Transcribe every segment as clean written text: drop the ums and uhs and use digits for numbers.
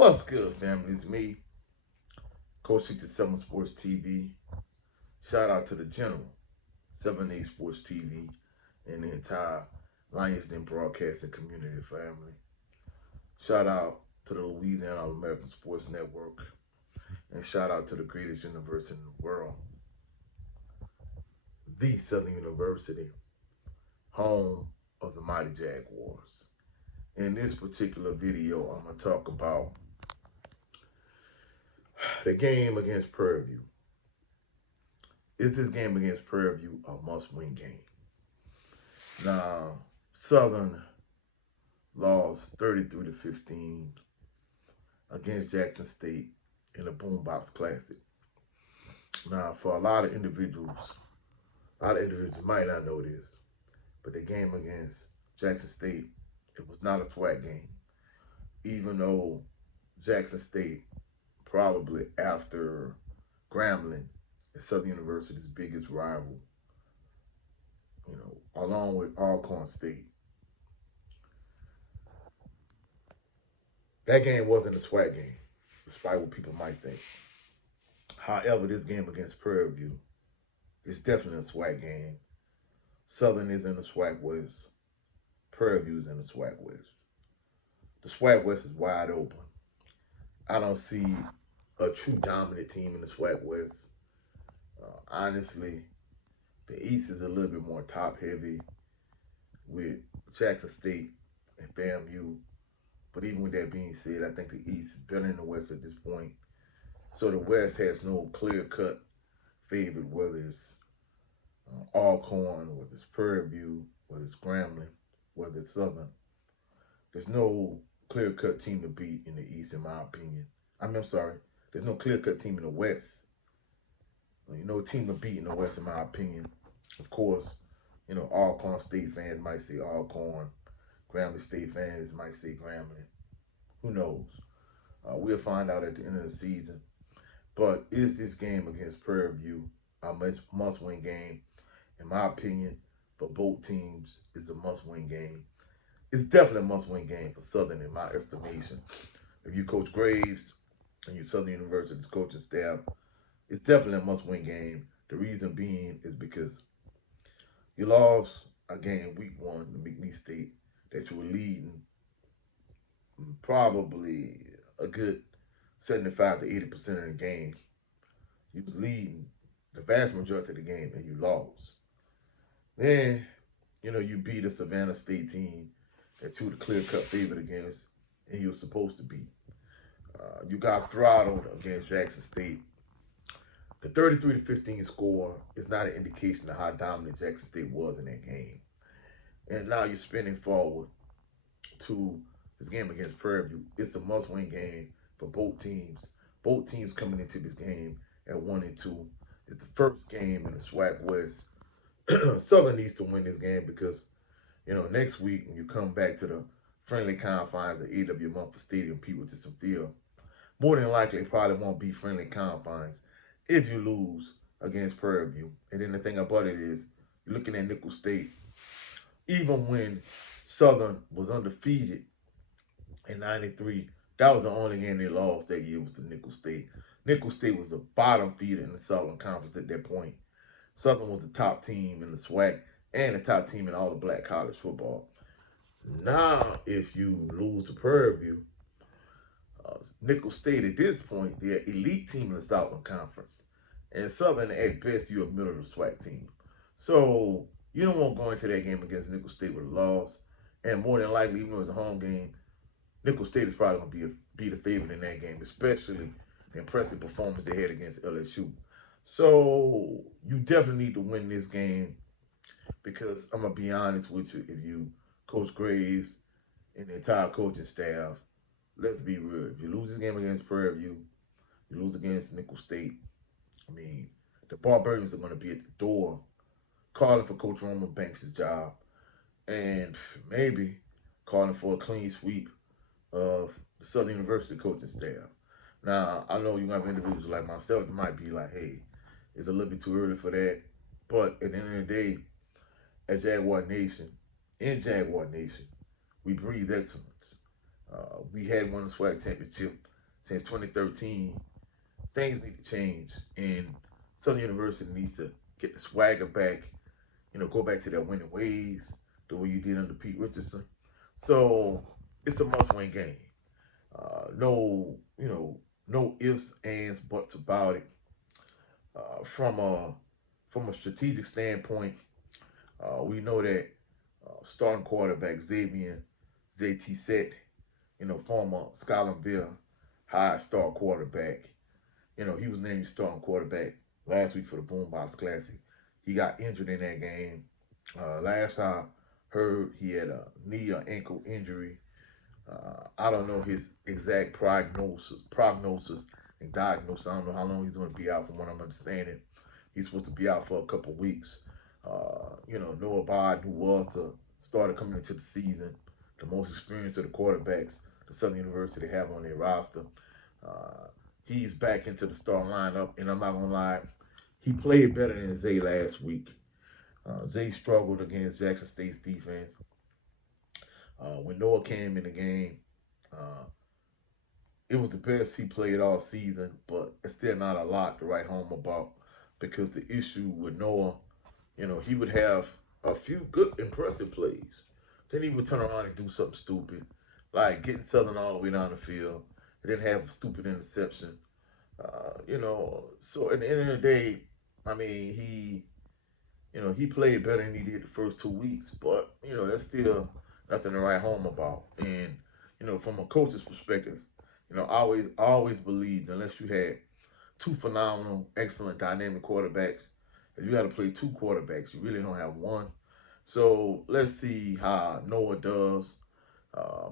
What's good, family? It's me, Coach 67 Sports TV. Shout out to the General, 7A Sports TV, and the entire Lions Den Broadcasting community family. Shout out to the Louisiana All-American Sports Network, and shout out to the greatest university in the world, the Southern University, home of the mighty Jaguars. In this particular video, I'm going to talk about the game against Prairie View. Is this game against Prairie View a must-win game? Now, Southern lost 33-15 against Jackson State in the Boombox Classic. Now, for a lot of individuals might not know this, but the game against Jackson State, it was not a SWAC game. Even though Jackson State, probably after Grambling, is Southern University's biggest rival, along with Alcorn State. That game wasn't a SWAC game, despite what people might think. However, this game against Prairie View is definitely a SWAC game. Southern is in the SWAC West. Prairie View is in the SWAC West. The SWAC West is wide open. I don't see a true dominant team in the SWAC West. Honestly, the East is a little bit more top-heavy with Jackson State and FAMU. But even with that being said, I think the East is better than the West at this point. So the West has no clear-cut favorite, whether it's Alcorn, whether it's Prairie View, whether it's Grambling, whether it's Southern. There's no clear-cut team to beat in the East, in my opinion. I'm sorry. There's no clear-cut team in the West. No team to beat in the West, in my opinion. Of course, Alcorn State fans might say Alcorn. Grambling State fans might say Grambling. Who knows? We'll find out at the end of the season. But is this game against Prairie View a must-win game? In my opinion, for both teams, it's a must-win game. It's definitely a must-win game for Southern, in my estimation. If you Coach Graves and you Southern University's coaching staff, it's definitely a must-win game. The reason being is because you lost a game week 1 to McNeese State that you were leading probably a good 75 to 80% of the game. You was leading the vast majority of the game and you lost. Then, you beat a Savannah State team that you were the clear-cut favorite against and you were supposed to beat. You got throttled against Jackson State. The 33-15 score is not an indication of how dominant Jackson State was in that game. And now you're spinning forward to this game against Prairie View. It's a must-win game for both teams. Both teams coming into this game at 1-2. It's the first game in the SWAC West. Southern needs to win this game because, next week when you come back to the friendly confines of A.W. Mumford Stadium, Pete Richardson Field, more than likely it probably won't be friendly confines if you lose against Prairie View. And then the thing about it is, you're looking at Nicholls State. Even when Southern was undefeated in '93, that was the only game they lost that year was to Nicholls State. Nicholls State was the bottom feeder in the Southern Conference at that point. Southern was the top team in the SWAC and the top team in all the black college football. Now, if you lose to Prairie View, Nicholls State at this point, they're an elite team in the Southern Conference. And Southern, at best, you're a middle of the SWAC team. So you don't want to go into that game against Nicholls State with a loss. And more than likely, even though it's a home game, Nicholls State is probably going to be the favorite in that game, especially the impressive performance they had against LSU. So you definitely need to win this game because I'm going to be honest with you, if you Coach Graves and the entire coaching staff, let's be real. If you lose this game against Prairie View, you lose against Nicholls State, the Barbarians are going to be at the door calling for Coach Roman Banks' job and maybe calling for a clean sweep of the Southern University coaching staff. Now, I know you're going to have individuals like myself that might be like, hey, it's a little bit too early for that. But at the end of the day, as Jaguar Nation, we breathe excellence. We had won the SWAC championship since 2013. Things need to change, and Southern University needs to get the swagger back. Go back to their winning ways, the way you did under Pete Richardson. So it's a must-win game. No, no ifs, ands, buts about it. From a strategic standpoint, we know that starting quarterback Xavier JT Set, former Scotlandville High star quarterback. He was named starting quarterback last week for the Boombox Classic. He got injured in that game. Last I heard, he had a knee or ankle injury. I don't know his exact prognosis and diagnosis. I don't know how long he's going to be out. From what I'm understanding, he's supposed to be out for a couple weeks. Noah Biden, who was the starter coming into the season, the most experienced of the quarterbacks the Southern University have on their roster. He's back into the star lineup, and I'm not gonna lie, he played better than Zay last week. Zay struggled against Jackson State's defense. When Noah came in the game, uh, it was the best he played all season, but it's still not a lot to write home about because the issue with Noah, he would have a few good, impressive plays. Then he would turn around and do something stupid, like getting Southern all the way down the field, and then have a stupid interception. So at the end of the day, I mean, he played better than he did the first 2 weeks, but that's still nothing to write home about. And from a coach's perspective, I always believed unless you had two phenomenal, excellent, dynamic quarterbacks, if you got to play two quarterbacks, you really don't have one. So let's see how Noah does.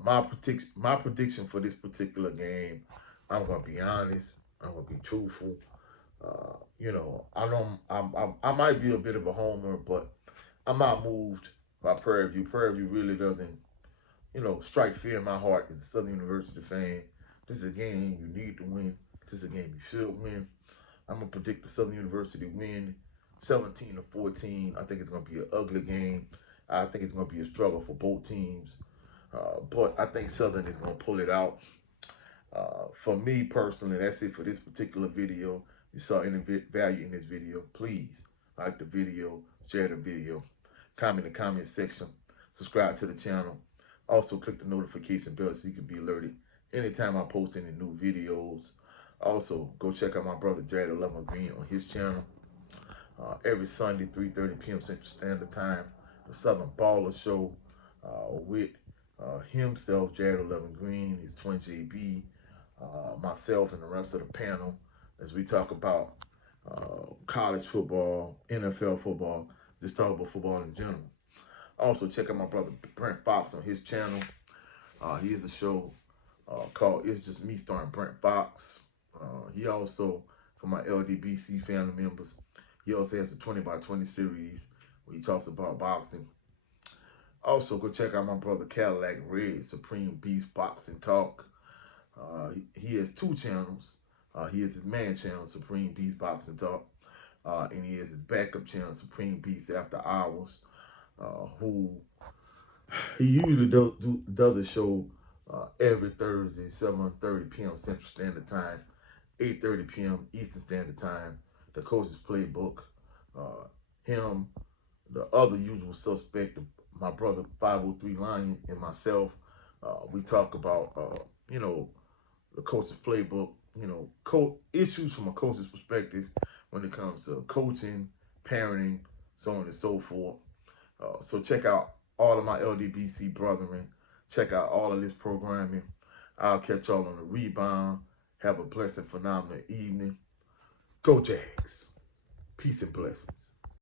My prediction for this particular game, I'm gonna be honest. I'm gonna be truthful. I know I might be a bit of a homer, but I'm not moved by Prairie View. Prairie View really doesn't, strike fear in my heart as a Southern University fan. This is a game you need to win. This is a game you should win. I'm gonna predict the Southern University win 17-14. I think it's gonna be an ugly game. I think it's gonna be a struggle for both teams. But I think Southern is gonna pull it out. For me personally, that's it for this particular video. If you saw any value in this video, please like the video, share the video, comment in the comment section, subscribe to the channel. Also click the notification bell so you can be alerted anytime I post any new videos. Also, go check out my brother Jared 11 Green on his channel. Every Sunday, 3:30 p.m. Central Standard Time, the Southern Baller Show with himself, Jared 11 Green, his twin JB, myself, and the rest of the panel as we talk about college football, NFL football, just talk about football in general. Also, check out my brother Brent Fox on his channel. He has a show called It's Just Me starring Brent Fox. He also, for my LDBC family members, he also has a 20x20 series where he talks about boxing. Also, go check out my brother Cadillac Red, Supreme Beast Boxing Talk. He has two channels. He has his main channel, Supreme Beast Boxing Talk, and he has his backup channel, Supreme Beast After Hours, who he usually does a show every Thursday, 7:30 p.m. Central Standard Time, 8:30 p.m. Eastern Standard Time. The Coach's Playbook, him, the other usual suspect, my brother 503 Lion, and myself. We talk about, the Coach's Playbook, issues from a coach's perspective when it comes to coaching, parenting, so on and so forth. So check out all of my LDBC brethren. Check out all of this programming. I'll catch y'all on the rebound. Have a blessed, phenomenal evening. Go Jags. Peace and blessings.